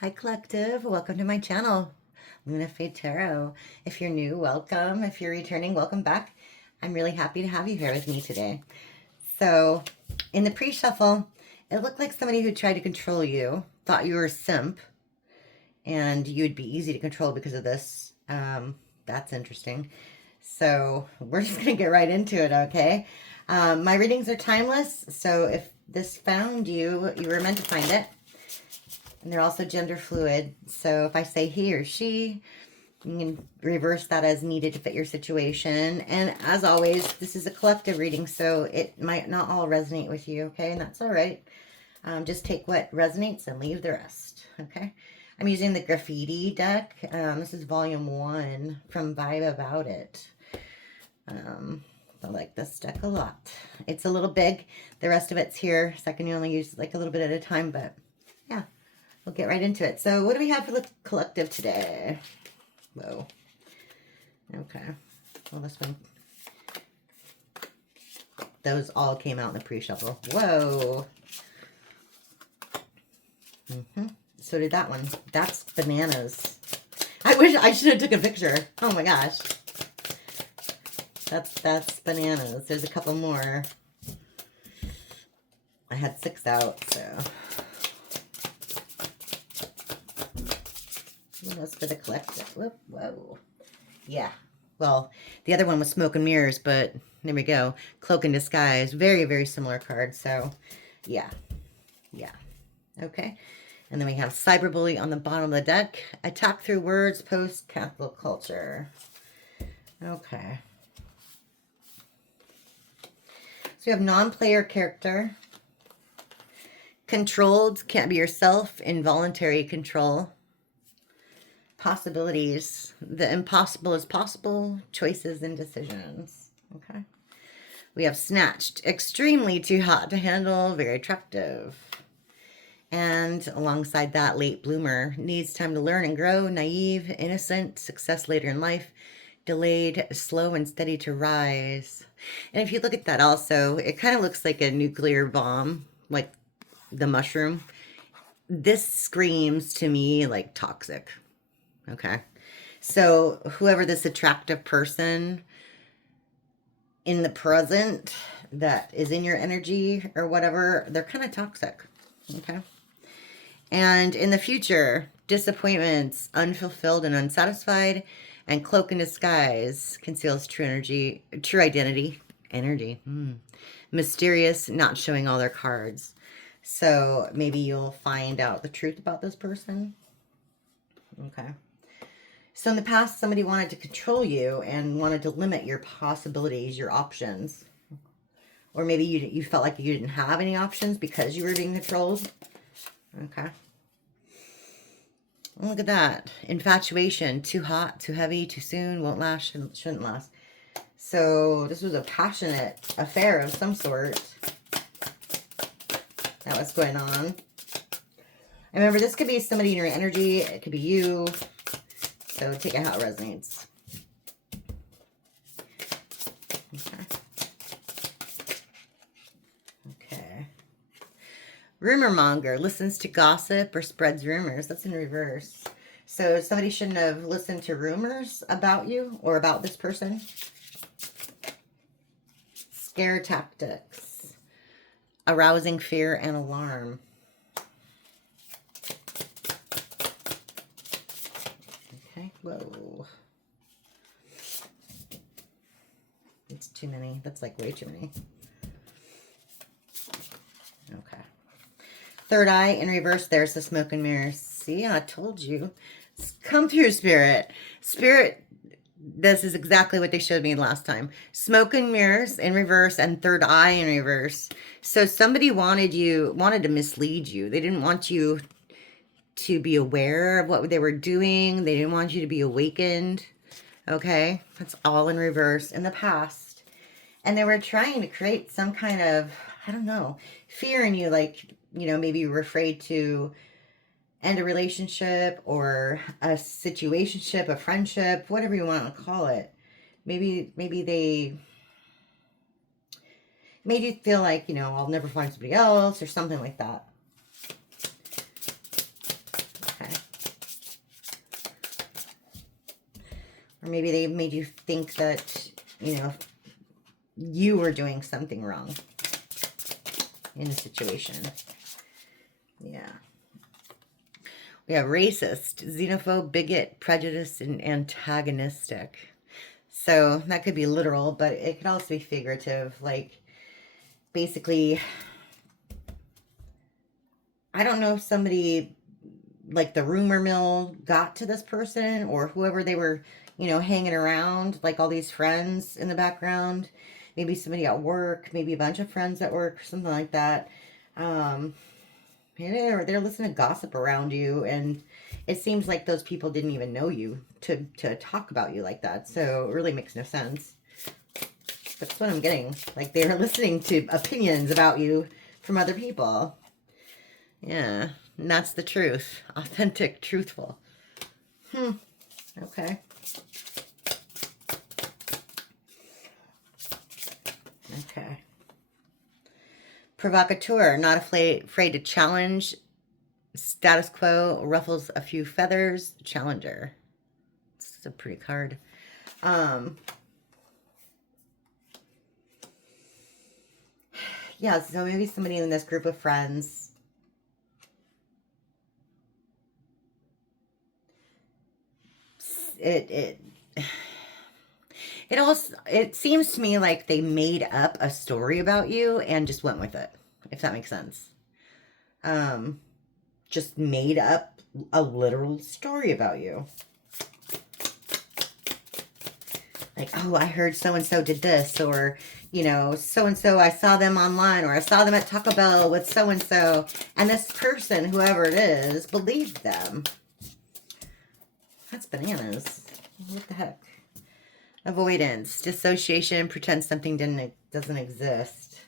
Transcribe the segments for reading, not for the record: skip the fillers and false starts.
Hi Collective, welcome to my channel, LunaFae Tarot. If you're new, welcome. If you're returning, welcome back. I'm really happy to have you here with me today. So, in the pre-shuffle, it looked like somebody who tried to control you, thought you were a simp, and you'd be easy to control because of this. That's interesting. So, we're just going to get right into it, okay? My readings are timeless, so if this found you, you were meant to find it. And they're also gender fluid. So if I say he or she, you can reverse that as needed to fit your situation. And as always, this is a collective reading, so it might not all resonate with you, okay? And that's all right. Just take what resonates and leave the rest, okay? I'm using the graffiti deck. This is volume 1 from Vibe About It. I like this deck a lot. It's a little big. The rest of it's here, so I can only use like a little bit at a time, but yeah. We'll get right into it. So what do we have for the collective today? Whoa. Okay. Well, this one. Those all came out in the pre-shuffle. Whoa. So did that one. That's bananas. I wish I should have took a picture. Oh my gosh. That's bananas. There's a couple more. I had 6 out, so... That's for the collective. Whoop, whoa. Yeah. Well, the other one was Smoke and Mirrors, but there we go. Cloak and Disguise. Very, very similar card. So, yeah. Yeah. Okay. And then we have Cyberbully on the bottom of the deck. Attack through words, post-cancel culture. Okay. So we have non-player character. Controlled, can't be yourself. Involuntary control. Possibilities. The impossible is possible. Choices and decisions. Okay. We have Snatched. Extremely too hot to handle. Very attractive. And alongside that, Late Bloomer. Needs time to learn and grow. Naive. Innocent. Success later in life. Delayed. Slow and steady to rise. And if you look at that also, it kind of looks like a nuclear bomb. Like the mushroom. This screams to me like toxic. Okay. So whoever this attractive person in the present that is in your energy or whatever, they're kind of toxic. Okay. And in the future, disappointments, unfulfilled and unsatisfied, and Cloak and Disguise conceals true energy, true identity, mysterious, not showing all their cards. So maybe you'll find out the truth about this person. Okay. So in the past, somebody wanted to control you and wanted to limit your possibilities, your options. Or maybe you felt like you didn't have any options because you were being controlled. Okay. Look at that. Infatuation. Too hot, too heavy, too soon, won't last, shouldn't last. So this was a passionate affair of some sort. That was going on. And remember, this could be somebody in your energy. It could be you. So take it how it resonates. Okay. Okay. Rumor monger listens to gossip or spreads rumors. That's in reverse. So somebody shouldn't have listened to rumors about you or about this person. Scare tactics. Arousing fear and alarm. Whoa. It's too many. That's like way too many. Okay. Third eye in reverse. There's the Smoke and Mirrors. See, I told you. Come through, Spirit. Spirit, this is exactly what they showed me last time. Smoke and Mirrors in reverse and third eye in reverse. So somebody wanted to mislead you. They didn't want you to be aware of what they were doing. They didn't want you to be awakened. Okay. That's all in reverse in the past. And they were trying to create some kind of, I don't know, fear in you. Like, you know, maybe you were afraid to end a relationship or a situationship, a friendship, whatever you want to call it. Maybe they made you feel like, you know, I'll never find somebody else or something like that. Okay. Or maybe they made you think that, you know, you were doing something wrong in a situation. Yeah. We have racist, xenophobe, bigot, prejudiced, and antagonistic. So that could be literal, but it could also be figurative. Like, basically, I don't know if somebody, like the rumor mill, got to this person or whoever they were, you know, hanging around, like all these friends in the background. Maybe somebody at work, maybe a bunch of friends at work, something like that. They're listening to gossip around you, and it seems like those people didn't even know you to talk about you like that. So it really makes no sense. That's what I'm getting. Like, they were listening to opinions about you from other people. Yeah, and that's the truth. Authentic, truthful. Okay. Okay. Provocateur, not afraid to challenge status quo, ruffles a few feathers. Challenger. It's a pretty card. Yeah, so maybe somebody in this group of friends it seems to me like they made up a story about you and just went with it, if that makes sense. Just made up a literal story about you. Like, oh, I heard so-and-so did this, or, you know, so-and-so, I saw them online, or I saw them at Taco Bell with so-and-so, and this person, whoever it is, believed them. That's bananas. What the heck? Avoidance, dissociation, pretend something doesn't exist.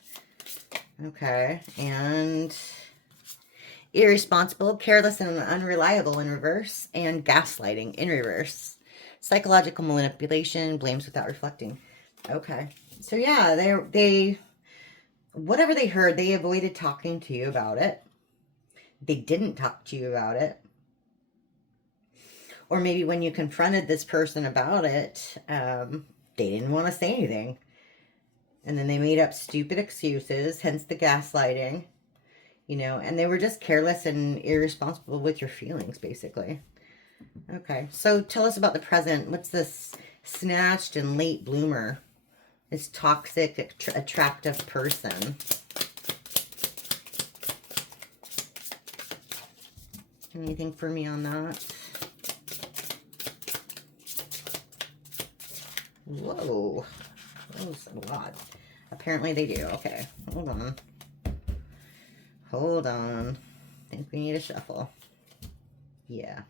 Okay, and irresponsible, careless, and unreliable in reverse, and gaslighting in reverse. Psychological manipulation, blames without reflecting. Okay, so yeah, they whatever they heard, they avoided talking to you about it. They didn't talk to you about it. Or maybe when you confronted this person about it, they didn't want to say anything. And then they made up stupid excuses, hence the gaslighting, you know, and they were just careless and irresponsible with your feelings, basically. Okay, so tell us about the present. What's this snatched and late bloomer? This toxic, attractive person. Anything for me on that? Whoa, that was a lot. Apparently they do. Okay, hold on. Hold on. I think we need a shuffle. Yeah.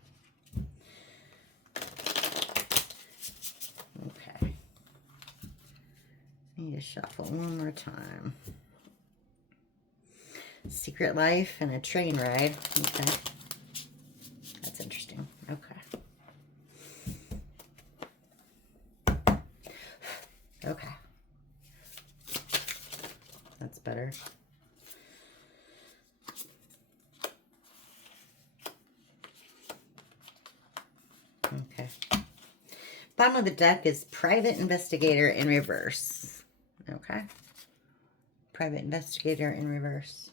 Okay. Need to shuffle one more time. Secret life and a train ride. Okay. That's interesting. Okay. Okay. That's better. Okay. Bottom of the deck is private investigator in reverse. Okay. Private investigator in reverse.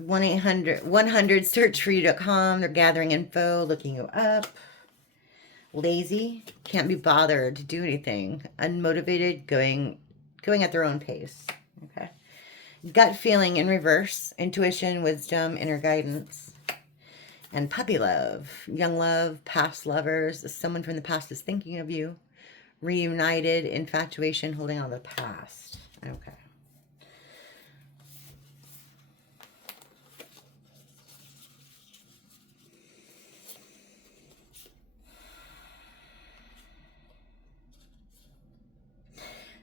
1-800-100-search-for-you.com. They're gathering info, looking you up. Lazy, can't be bothered to do anything. Unmotivated, going at their own pace. Okay. Gut feeling in reverse. Intuition, wisdom, inner guidance. And puppy love, young love, past lovers. Someone from the past is thinking of you. Reunited, infatuation, holding on to the past. Okay.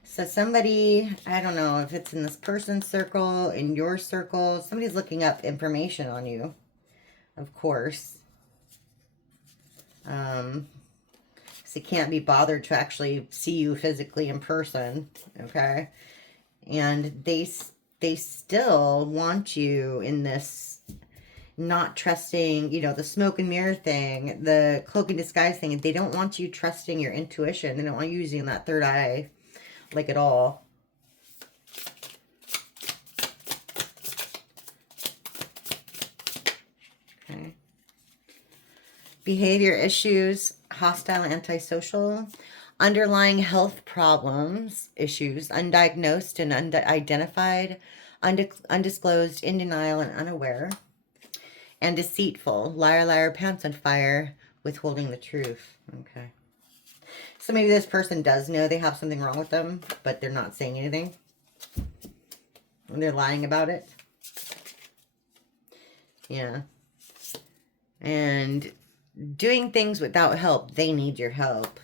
So somebody, I don't know if it's in this person's circle, in your circle, somebody's looking up information on you, of course. So you can't be bothered to actually see you physically in person, okay? And they still want you in this not trusting, you know, the smoke and mirror thing, the cloak and disguise thing. They don't want you trusting your intuition. They don't want you using that third eye, like, at all. Okay. Behavior issues, hostile, antisocial, underlying health problems, issues, undiagnosed and unidentified, undisclosed, in denial and unaware, and deceitful, liar, liar, pants on fire, withholding the truth. Okay. So maybe this person does know they have something wrong with them, but they're not saying anything. And they're lying about it. Yeah. And doing things without help. They need your help.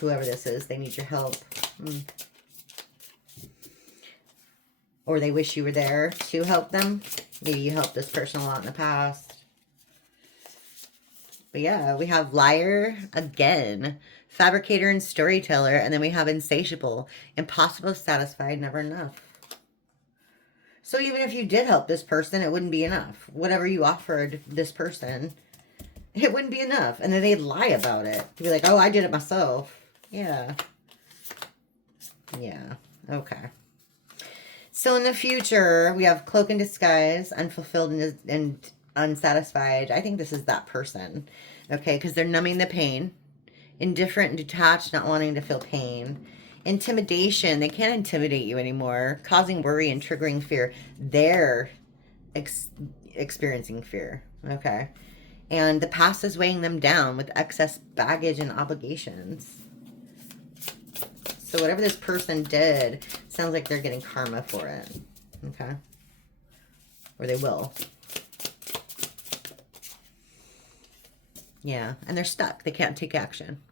Whoever this is, they need your help. Or they wish you were there to help them. Maybe you helped this person a lot in the past. But yeah, we have liar again, fabricator and storyteller, and then we have insatiable, impossible, satisfied, never enough. So even if you did help this person, it wouldn't be enough. Whatever you offered this person, it wouldn't be enough. And then they'd lie about it. They'd be like, oh, I did it myself. Yeah. Yeah. Okay. So in the future, we have cloak and disguise, unfulfilled and unsatisfied. I think this is that person. Okay, because they're numbing the pain. Indifferent and detached, not wanting to feel pain. Intimidation. They can't intimidate you anymore. Causing worry and triggering fear. They're experiencing fear. Okay. And the past is weighing them down with excess baggage and obligations. So whatever this person did, sounds like they're getting karma for it. Okay. Or they will. Yeah. And they're stuck. They can't take action.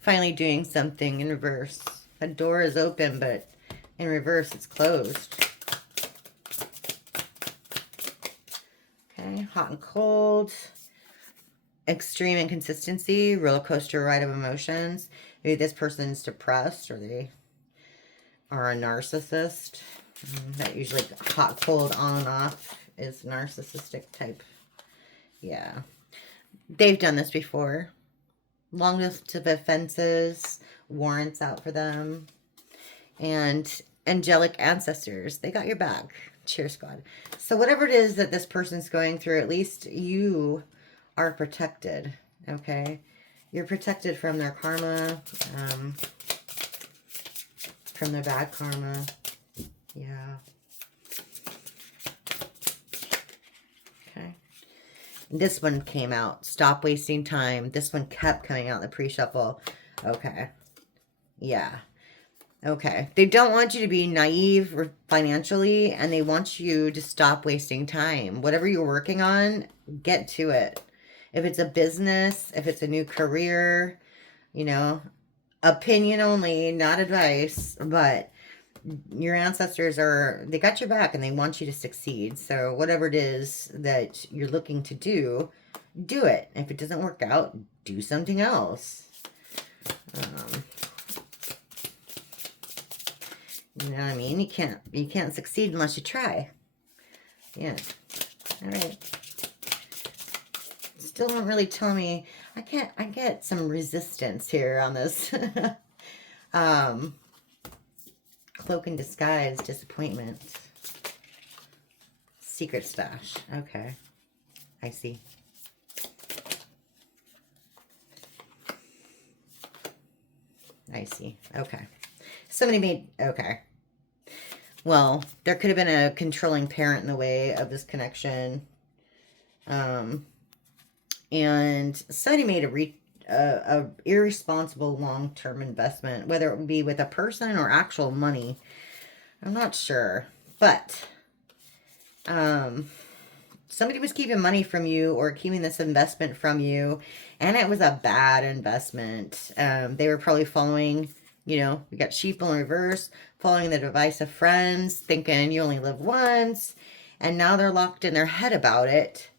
Finally doing something in reverse. A door is open, but in reverse it's closed. Okay. Hot and cold. Extreme inconsistency. Roller coaster ride of emotions. Maybe this person's depressed or they are a narcissist. That usually hot, cold, on and off is narcissistic type. Yeah. They've done this before. Long list of offenses, warrants out for them. And angelic ancestors. They got your back. Cheer squad. So whatever it is that this person's going through, at least you are protected. Okay? You're protected from their karma, from their bad karma. Yeah. Okay. This one came out. Stop wasting time. This one kept coming out in the pre-shuffle. Okay. Yeah. Okay. They don't want you to be naive financially, and they want you to stop wasting time. Whatever you're working on, get to it. If it's a business, if it's a new career, you know, opinion only, not advice, but your ancestors they got your back and they want you to succeed. So whatever it is that you're looking to do, do it. If it doesn't work out, do something else. You know what I mean? You can't succeed unless you try. Yeah. All right. Still don't really tell me. I get some resistance here on this. Cloak and disguise, disappointment. Secret stash. Okay. I see. I see. Okay. Somebody made... Okay. Well, there could have been a controlling parent in the way of this connection. And somebody made a irresponsible long-term investment, whether it would be with a person or actual money. I'm not sure. But somebody was keeping money from you or keeping this investment from you, and it was a bad investment. They were probably following, you know, we got sheep in reverse, following the advice of friends, thinking you only live once, and now they're locked in their head about it.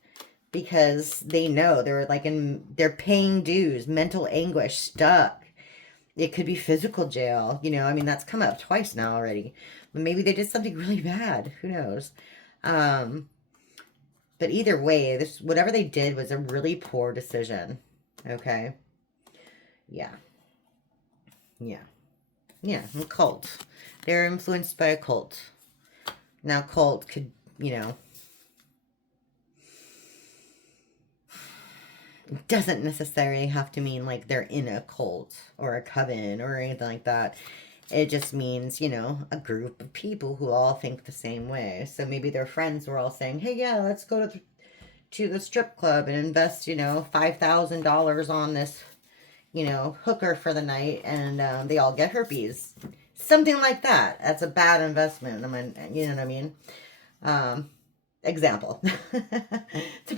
Because they know they're paying dues, mental anguish, stuck. It could be physical jail. You know, I mean, that's come up twice now already. But maybe they did something really bad. Who knows? But either way, this whatever they did was a really poor decision. Okay. Yeah. Yeah. Yeah. And cult. They're influenced by a cult. Now, cult could, doesn't necessarily have to mean like they're in a cult or a coven or anything like that. It just means, a group of people who all think the same way. So maybe their friends were all saying, hey, yeah, let's go to the strip club and invest, $5,000 on this, hooker for the night. And they all get herpes. Something like that. That's a bad investment. I mean, you know what I mean? Example. It's a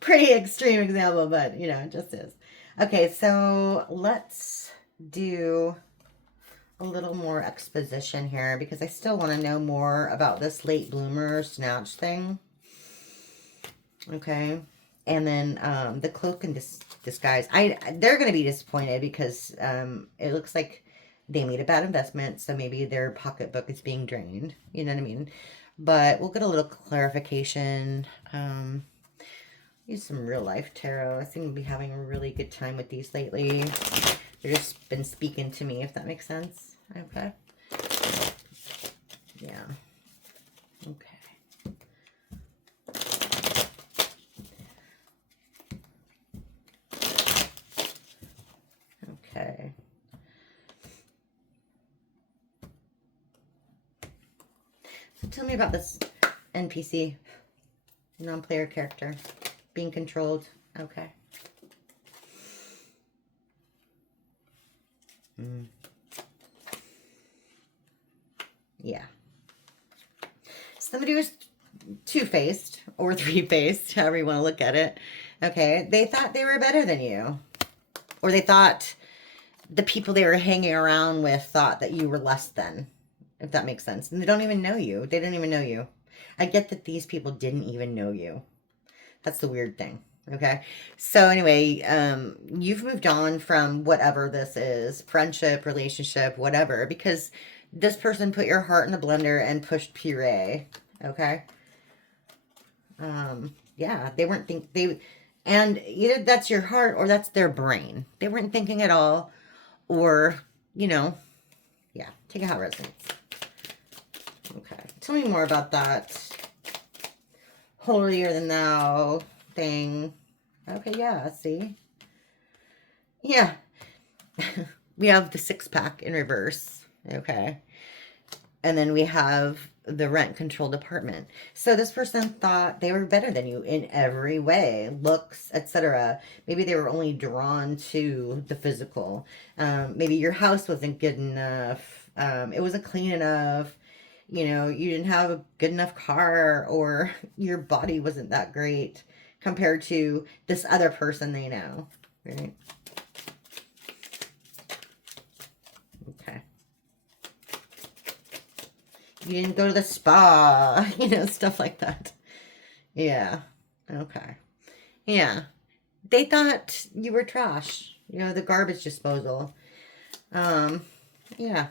pretty extreme example, but, it just is. Okay, so let's do a little more exposition here because I still want to know more about this late bloomer snatch thing. Okay. And then the cloak and disguise. They're going to be disappointed because it looks like they made a bad investment, so maybe their pocketbook is being drained. You know what I mean? But we'll get a little clarification. Use some real life tarot. I think we'll be having a really good time with these lately. They've just been speaking to me, if that makes sense. Okay. Yeah. Okay. Okay. So tell me about this NPC, non-player character, being controlled. Okay. Yeah. Somebody was two-faced or three-faced, however you want to look at it. Okay. They thought they were better than you. Or they thought the people they were hanging around with thought that you were less than, if that makes sense. And they don't even know you. They don't even know you. I get that these people didn't even know you. That's the weird thing. Okay. So anyway, you've moved on from whatever this is, friendship, relationship, whatever, because this person put your heart in the blender and pushed puree. Okay. Yeah, they weren't and either that's your heart or that's their brain. They weren't thinking at all, or, yeah, take it how it resonates. Okay. Tell me more about that holier than thou thing. Okay, yeah, see? Yeah. We have the 6-pack in reverse. Okay. And then we have the rent-controlled apartment. So this person thought they were better than you in every way, looks, etc. Maybe they were only drawn to the physical. Maybe your house wasn't good enough. It wasn't clean enough. You didn't have a good enough car, or your body wasn't that great compared to this other person they know, right? Okay. You didn't go to the spa, stuff like that. Yeah. Okay. Yeah. They thought you were trash, the garbage disposal. Yeah.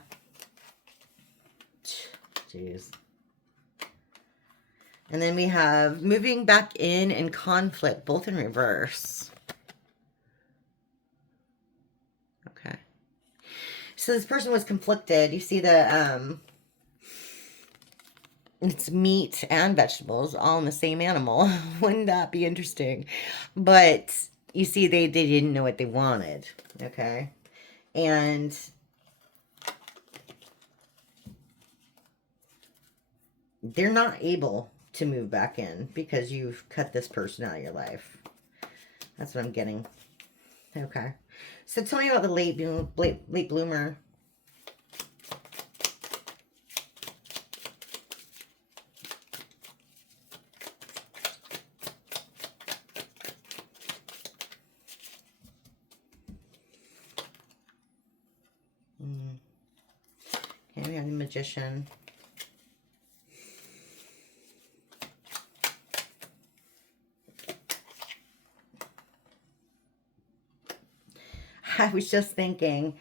Jeez. And then we have moving back in and conflict, both in reverse. Okay. So this person was conflicted. You see it's meat and vegetables all in the same animal. Wouldn't that be interesting? But you see, they didn't know what they wanted. Okay. And they're not able to move back in because you've cut this person out of your life. That's what I'm getting. Okay. So tell me about the late bloomer. Okay, we have the magician. I was just thinking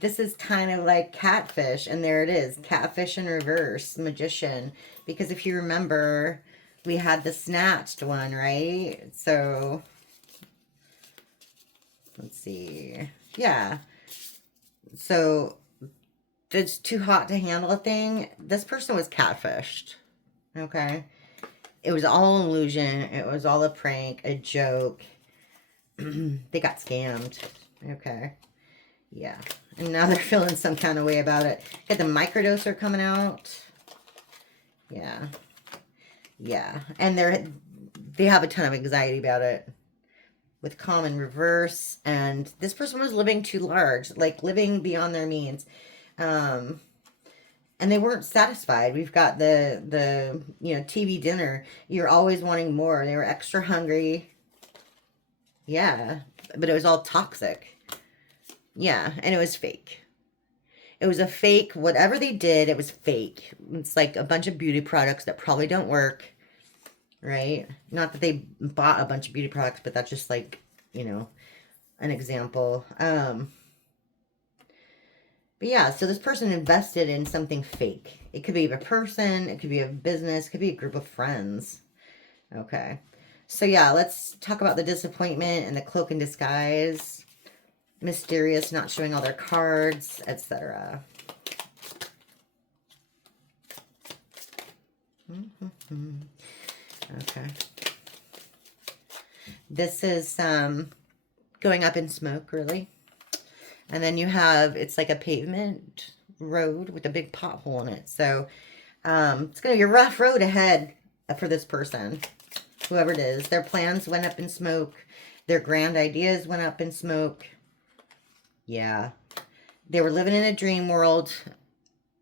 this is kind of like catfish, and there it is, catfish in reverse, magician. Because if you remember, we had the snatched one, right? So, let's see. Yeah. So, it's too hot to handle a thing. This person was catfished. Okay. It was all an illusion. It was all a prank, a joke. They got scammed. Okay. Yeah. And now they're feeling some kind of way about it. Got the microdoser coming out. Yeah. Yeah. And they have a ton of anxiety about it. With calm in reverse. And this person was living too large. Like living beyond their means. And they weren't satisfied. We've got the TV dinner. You're always wanting more. They were extra hungry. Yeah. But it was all toxic. Yeah. And it was fake. It was a fake. Whatever they did, it was fake. It's like a bunch of beauty products that probably don't work. Right? Not that they bought a bunch of beauty products, but that's just like, an example. But yeah, so this person invested in something fake. It could be a person, it could be a business, it could be a group of friends. Okay. So yeah, let's talk about the disappointment and the cloak in disguise. Mysterious, not showing all their cards, etc. Okay. This is going up in smoke, really. And then you have, it's like a pavement road with a big pothole in it. So it's going to be a rough road ahead for this person, whoever it is. Their plans went up in smoke. Their grand ideas went up in smoke. Yeah. They were living in a dream world,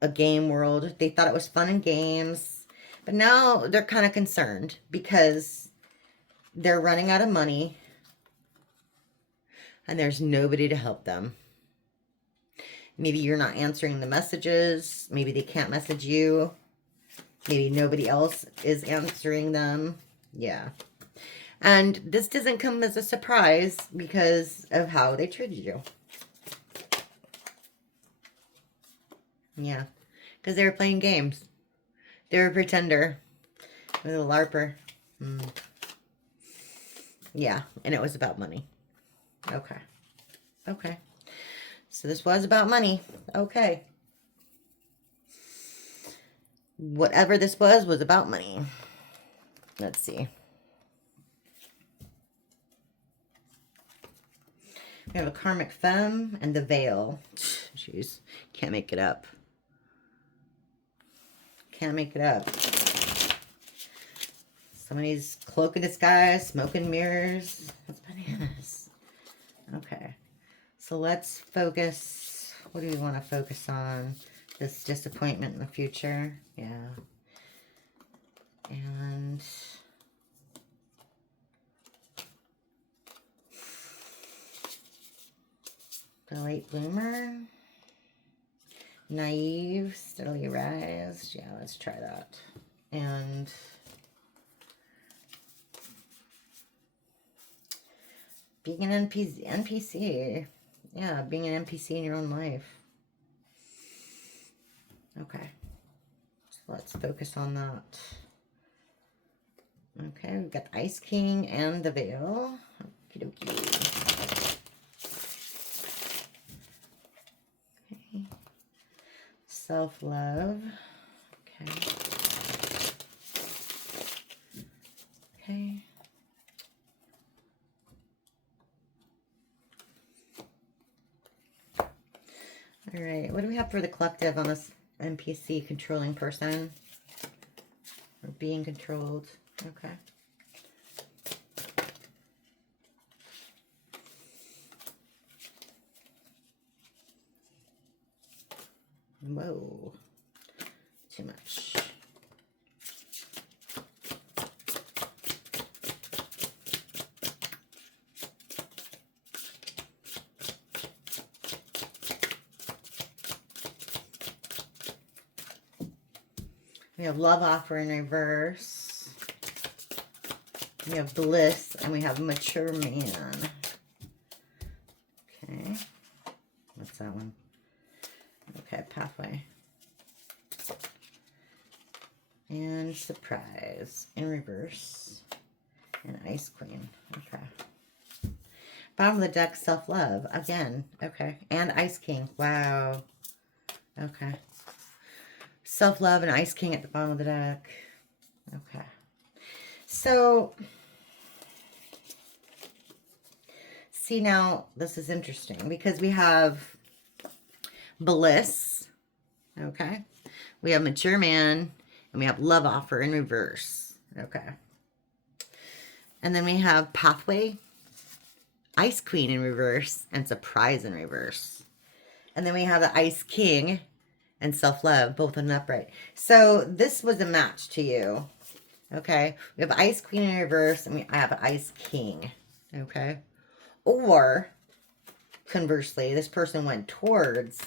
a game world. They thought it was fun and games. But now they're kind of concerned because they're running out of money and there's nobody to help them. Maybe you're not answering the messages. Maybe they can't message you. Maybe nobody else is answering them. Yeah. And this doesn't come as a surprise because of how they treated you. Yeah. Because they were playing games. They were a pretender. They were a LARPer. Yeah. And it was about money. Okay. Okay. So this was about money. Okay. Whatever this was about money. Let's see. We have a karmic femme and the veil. Jeez. Can't make it up. Can't make it up. Somebody's cloak in disguise, smoke and mirrors. That's bananas. Okay. So let's focus. What do we want to focus on? This disappointment in the future. Yeah. And the late bloomer. Naive, steadily rise. Yeah, let's try that. And being an NPC. Yeah, being an NPC in your own life. Okay. So let's focus on that. Okay, we've got the Ice King and the Veil. Okie dokie. Okay. Self-love. Okay. Okay. All right, what do we have for the collective on this NPC controlling person? Or being controlled. Okay. Whoa. Too much. We have love offer in reverse. We have bliss, and we have mature man. Okay. What's that one? pathway. And surprise in reverse. And Ice Queen. Okay. Bottom of the deck, self-love. Again. Okay. And Ice King. Wow. Okay. Self-love and Ice King at the bottom of the deck. Okay. So, see now, this is interesting because we have bliss. Okay. We have mature man. And we have love offer in reverse. Okay. And then we have pathway, Ice Queen in reverse, and surprise in reverse. And then we have the Ice King and self-love, both in upright. So this was a match to you. Okay. We have Ice Queen in reverse, and I have Ice King. Okay. Or, conversely, this person went towards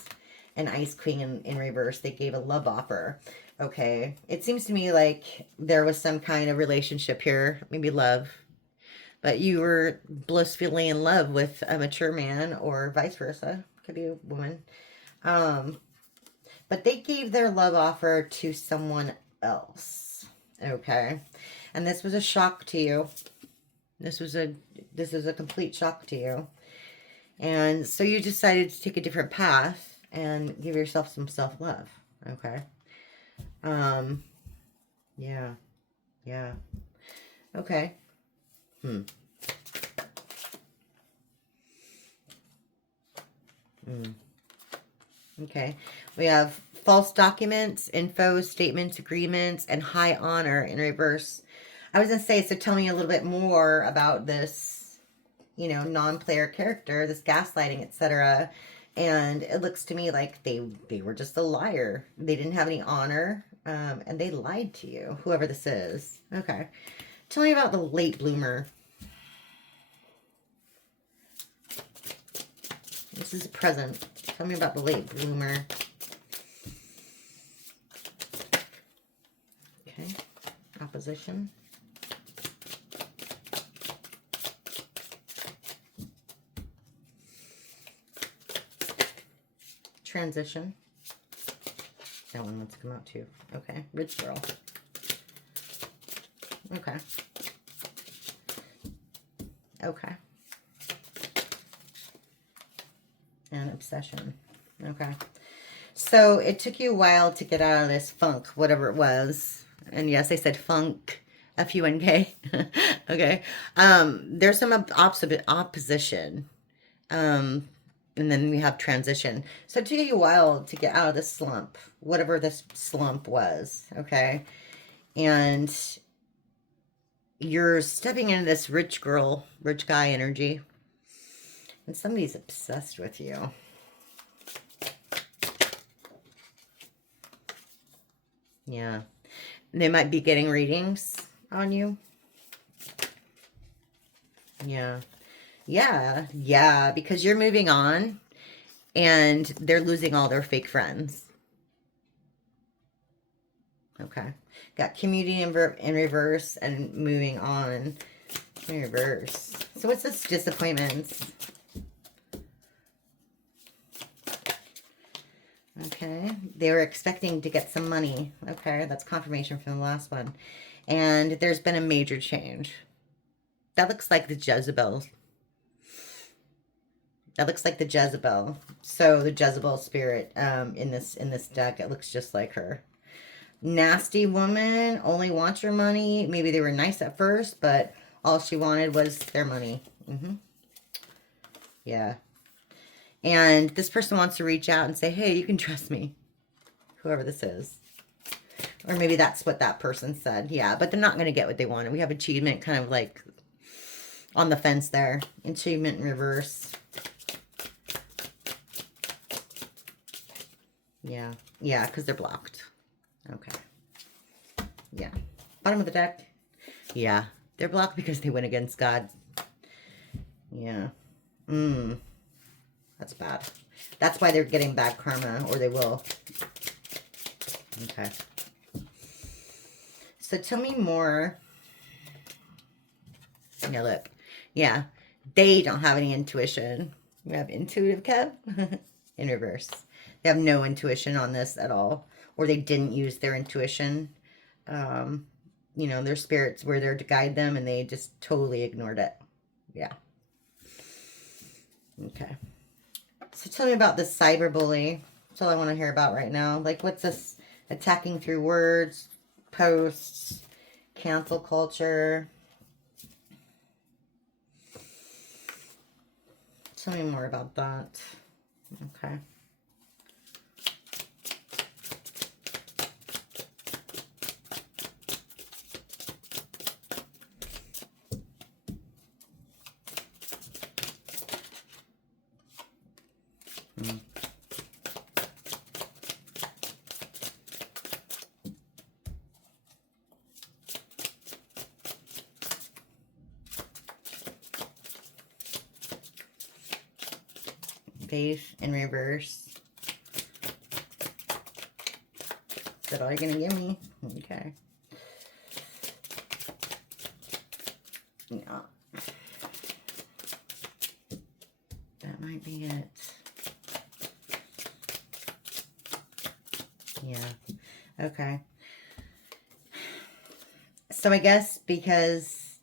an Ice Queen in reverse. They gave a love offer. Okay. It seems to me like there was some kind of relationship here. Maybe love. But you were blissfully in love with a mature man or vice versa. Could be a woman. But they gave their love offer to someone else. Okay. And this was a shock to you. This is a complete shock to you. And so you decided to take a different path and give yourself some self-love. Okay. Yeah. Yeah. Okay. Okay. We have false documents, info, statements, agreements, and high honor in reverse. I was going to say, so tell me a little bit more about this, you know, non-player character, this gaslighting, etc. And it looks to me like they were just a liar. They didn't have any honor, and they lied to you, whoever this is. Okay. Tell me about the late bloomer. This is a present. Tell me about the late bloomer. Okay. Opposition. Transition. That one wants to come out too. Okay. Rich girl. Okay. Okay. And obsession. Okay. So it took you a while to get out of this funk, whatever it was. And yes, I said funk, F-U-N-K. Okay. There's some opposition. And then we have transition. So it took you a while to get out of this slump, whatever this slump was. Okay. And you're stepping into this rich girl, rich guy energy. And somebody's obsessed with you. Yeah. They might be getting readings on you. Yeah. Yeah. Yeah. Because you're moving on and they're losing all their fake friends. Okay. Got community in reverse and moving on in reverse. So what's this disappointments? Okay. They were expecting to get some money. Okay. That's confirmation from the last one. And there's been a major change. That looks like the Jezebel. That looks like the Jezebel. So the Jezebel spirit in this deck, it looks just like her. Nasty woman, only wants your money. Maybe they were nice at first, but all she wanted was their money. Yeah. And this person wants to reach out and say, hey, you can trust me. Whoever this is. Or maybe that's what that person said. Yeah, but they're not going to get what they wanted. We have achievement kind of like on the fence there. Achievement in reverse. Yeah. Yeah, because they're blocked. Okay. Yeah. Bottom of the deck. Yeah. They're blocked because they went against God. Yeah. That's bad. That's why they're getting bad karma, or they will. Okay. So tell me more. Yeah, look. Yeah. They don't have any intuition. We have intuitive Kev in reverse. They have no intuition on this at all, or they didn't use their intuition. You know, their spirits were there to guide them, and they just totally ignored it. Yeah. Okay. So tell me about this cyberbully. That's all I want to hear about right now. Like, what's this attacking through words, posts, cancel culture? Tell me more about that. Okay. Faith in reverse. Is that all you're going to give me? Okay. Yeah. That might be it. Yeah. Okay. So I guess because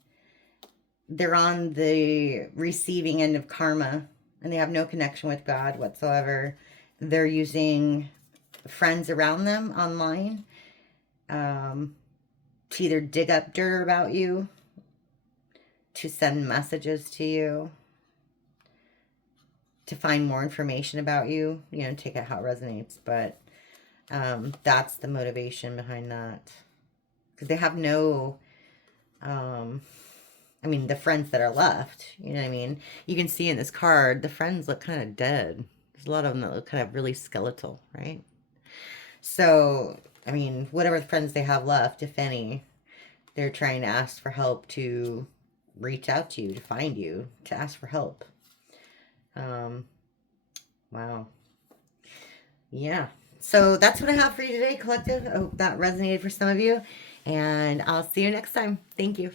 they're on the receiving end of karma and they have no connection with God whatsoever, they're using friends around them online to either dig up dirt about you, to send messages to you, to find more information about you, you know, take it how it resonates. But that's the motivation behind that. Because they have no, I mean, the friends that are left, you know what I mean? You can see in this card, the friends look kind of dead. There's a lot of them that look kind of really skeletal, right? So, I mean, whatever friends they have left, if any, they're trying to ask for help, to reach out to you, to find you, to ask for help. Wow. Yeah. So that's what I have for you today, collective. I hope that resonated for some of you. And I'll see you next time. Thank you.